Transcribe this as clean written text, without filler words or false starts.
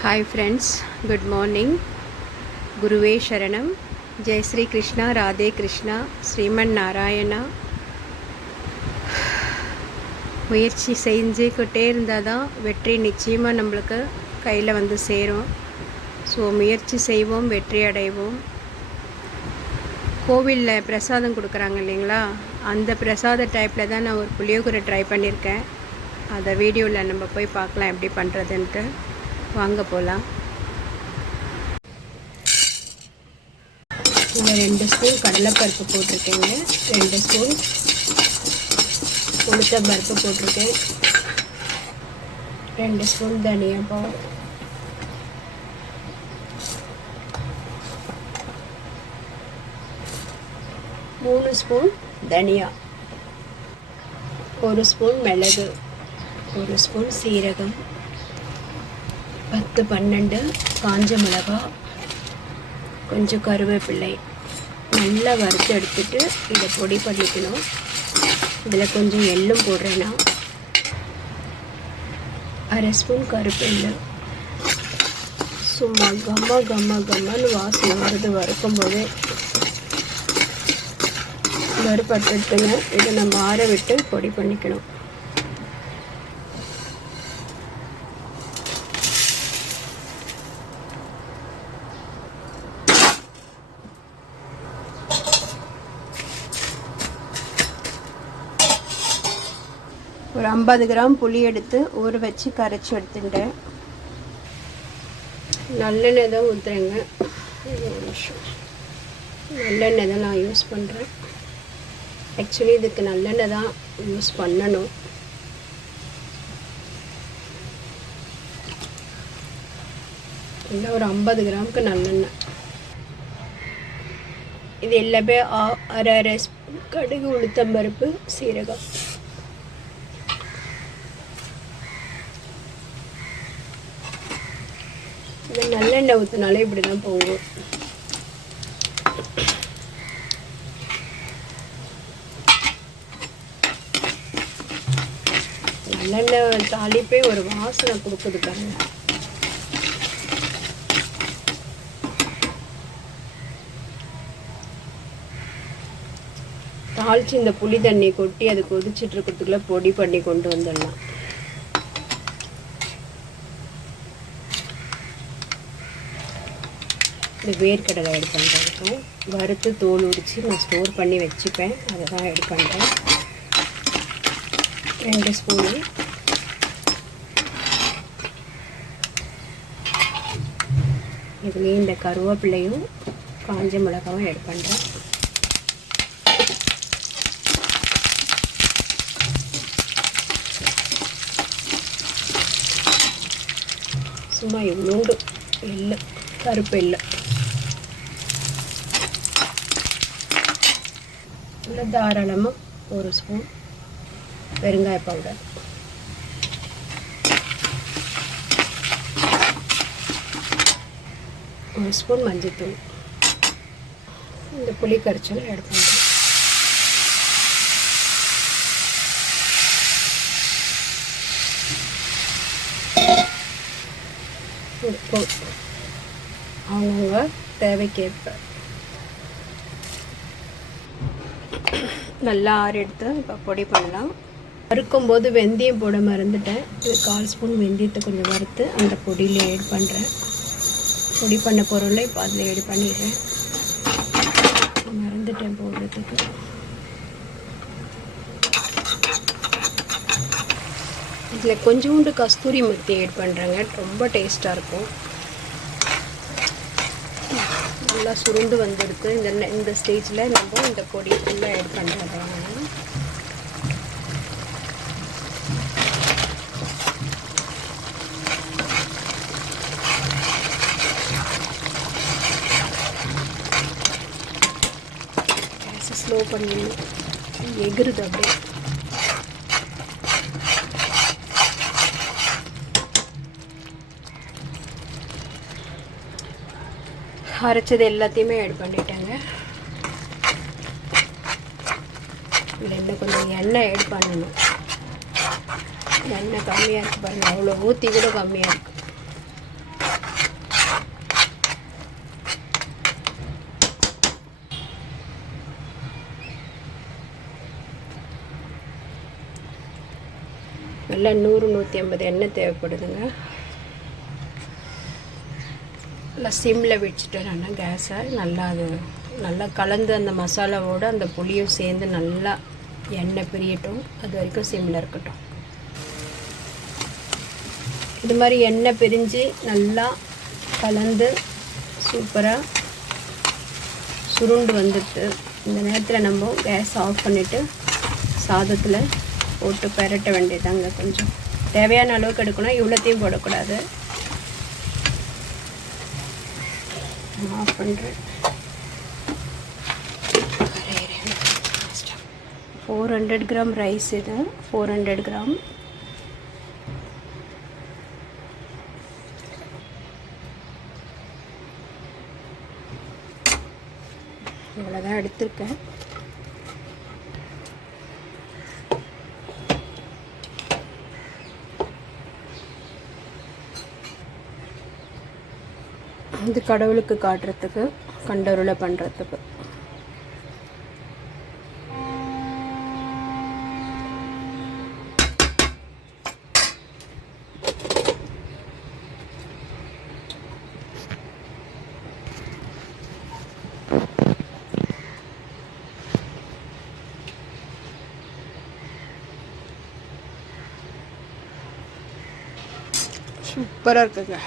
Hi friends, good morning. Guruve Sharanam. Jai Sri Krishna, Radhe Krishna, Sriman Narayana. முயற்சி செஞ்சுக்கிட்டே இருந்தால் தான் வெற்றி நிச்சயமாக நம்மளுக்கு கையில் வந்து சேரும். ஸோ முயற்சி செய்வோம், வெற்றி அடைவோம். கோவிலில் பிரசாதம் கொடுக்குறாங்க இல்லைங்களா, அந்த பிரசாத டைப்பில் தான் நான் ஒரு புளியோகரை ட்ரை பண்ணியிருக்கேன். அதை வீடியோவில் நம்ம போய் பார்க்கலாம் எப்படி பண்ணுறதுன்ட்டு. வாங்க போகலாம். நான் 2 ஸ்பூன் கடலைப்பருப்பு போட்டிருக்கேங்க, 2 ஸ்பூன் உளுத்தம் பருப்பு போட்டிருக்கேன், 2 ஸ்பூன் தனியா பவுடர், 3 ஸ்பூன் தனியா, 1 ஸ்பூன் மிளகு, 1 ஸ்பூன் சீரகம், 10-12 காஞ்ச மிளகா, கொஞ்சம் கருவேப்பிலை. நல்லா வறுத்து எடுத்துட்டு இதை பொடி பண்ணிக்கணும். இதில் கொஞ்சம் எள்ளும் போடுறேன்னா, 1/2 ஸ்பூன் கருப்பெள்ளு. சும்மா கம்மன்னு வாசனை வருது வறுக்கும்போதே. வறுப்பட்டுங்க. இதை நம்ம ஆற விட்டு பொடி பண்ணிக்கணும். ஒரு 50 கிராம் புளி எடுத்து ஊற வச்சு கரைச்சி எடுத்துட்டேன். நல்லெண்ணெய் தான் ஊற்றுறேங்க. ஒரு நிமிஷம். நல்லெண்ணெய் தான் நான் யூஸ் பண்ணுறேன். ஆக்சுவலி இதுக்கு நல்லெண்ணெய் தான் யூஸ் பண்ணணும். இல்லை, ஒரு 50 கிராமுக்கு நல்லெண்ணெய். இது எல்லாமே அரை ஸ்பூன் கடுகு, உளுத்தம்பருப்பு, சீரகம். இது நல்லெண்ணெய் ஊற்றினாலே இப்படி தான் போகும். நல்லெண்ணெய் தாளிப்பே ஒரு வாசனை கொடுக்குது பாருங்க. தாளித்து இந்த புளி தண்ணி கொட்டி அது கொதிச்சுட்டு இருக்கிறதுக்குள்ள பொடி பண்ணி கொண்டு வந்துடலாம். இந்த வேர்க்கடலை ஆட் பண்ணுறதுக்கும் வறுத்து தோல் உரித்து நான் ஸ்டோர் பண்ணி வச்சுப்பேன். அதை தான் ஆட் பண்ணுறேன். 2 ஸ்பூனு. இதுலேயும் இந்த கருவேப்பிலையும் காஞ்ச மிளகாவும் ஆட் பண்ணுறேன். சும்மா இவ்வளோண்டு எள்ளு, கருப்பு எள்ளு. இல்லை, தாராளமாக 1 ஸ்பூன் பெருங்காய பவுடர், 1 ஸ்பூன் மஞ்சள்தூள். இந்த புளி கரைச்சலை ஆட் பண்ணுறேன். உப்பு அவங்கவுங்க தேவைக்கேற்ப. நல்லா ஆற எடுத்து இப்போ பொடி பண்ணலாம். வறுக்கும்போது வெந்தயம் போட மறந்துட்டேன். இது 1/4 ஸ்பூன் வெந்தயத்தை கொஞ்சம் வறுத்து அந்த பொடியில் ஆட் பண்ணுறேன். பொடி பண்ண பொருளை இப்போ அதில் ஆட் பண்ணிடுறேன். மறந்துட்டேன் போடுறதுக்கு. இதில் கொஞ்சோண்டு கஸ்தூரி மெத்தி ஆட் பண்ணுறேங்க. ரொம்ப டேஸ்ட்டாக இருக்கும். நல்லா சுருண்டு வந்துடுது. இந்த ஸ்டேஜில் நம்ம இந்த பொடி ஃபுல்லாக ஆட் பண்ணுறோம். கேஸை ஸ்லோ பண்ணிடணும். எகிருது அப்படியே. அரைச்சது எல்லாத்தையுமே ஆட் பண்ணிட்டேங்க. இதில் இன்னும் கொஞ்சம் எண்ணெய் ஆட் பண்ணணும். எண்ணெய் கம்மியாக இருக்குது பாருங்கள், அவ்வளோ ஊற்றி கூட கம்மியாக இருக்குது. நல்லா 100-150 எண்ணெய் தேவைப்படுதுங்க. நல்லா சிம்மில் வச்சுட்டு நான் கேஸை நல்லா கலந்து அந்த மசாலாவோடு அந்த புளியும் சேர்ந்து நல்லா எண்ணெய் பிரியட்டும். அது வரைக்கும் சிம்மில் இருக்கட்டும். இது மாதிரி எண்ணெய் பிரிஞ்சு நல்லா கலந்து சூப்பராக சுருண்டு வந்துட்டு இந்த நேரத்தில் நம்ம கேஸ் ஆஃப் பண்ணிவிட்டு சாதத்தில் போட்டு பெரட்ட வேண்டியதாங்க. கொஞ்சம் தேவையான அளவுக்கு எடுக்கணும், இவ்வளோத்தையும் போடக்கூடாது. ஆஃப் பண்ணுறேன். 400 கிராம் ரைஸ், இது 400 கிராம். இவ்வளோதான் எடுத்திருக்கேன். இது கடவுளுக்கு காட்டுறதுக்கு, கண்டருளை பண்ணுறதுக்கு. சூப்பராக இருக்குங்க.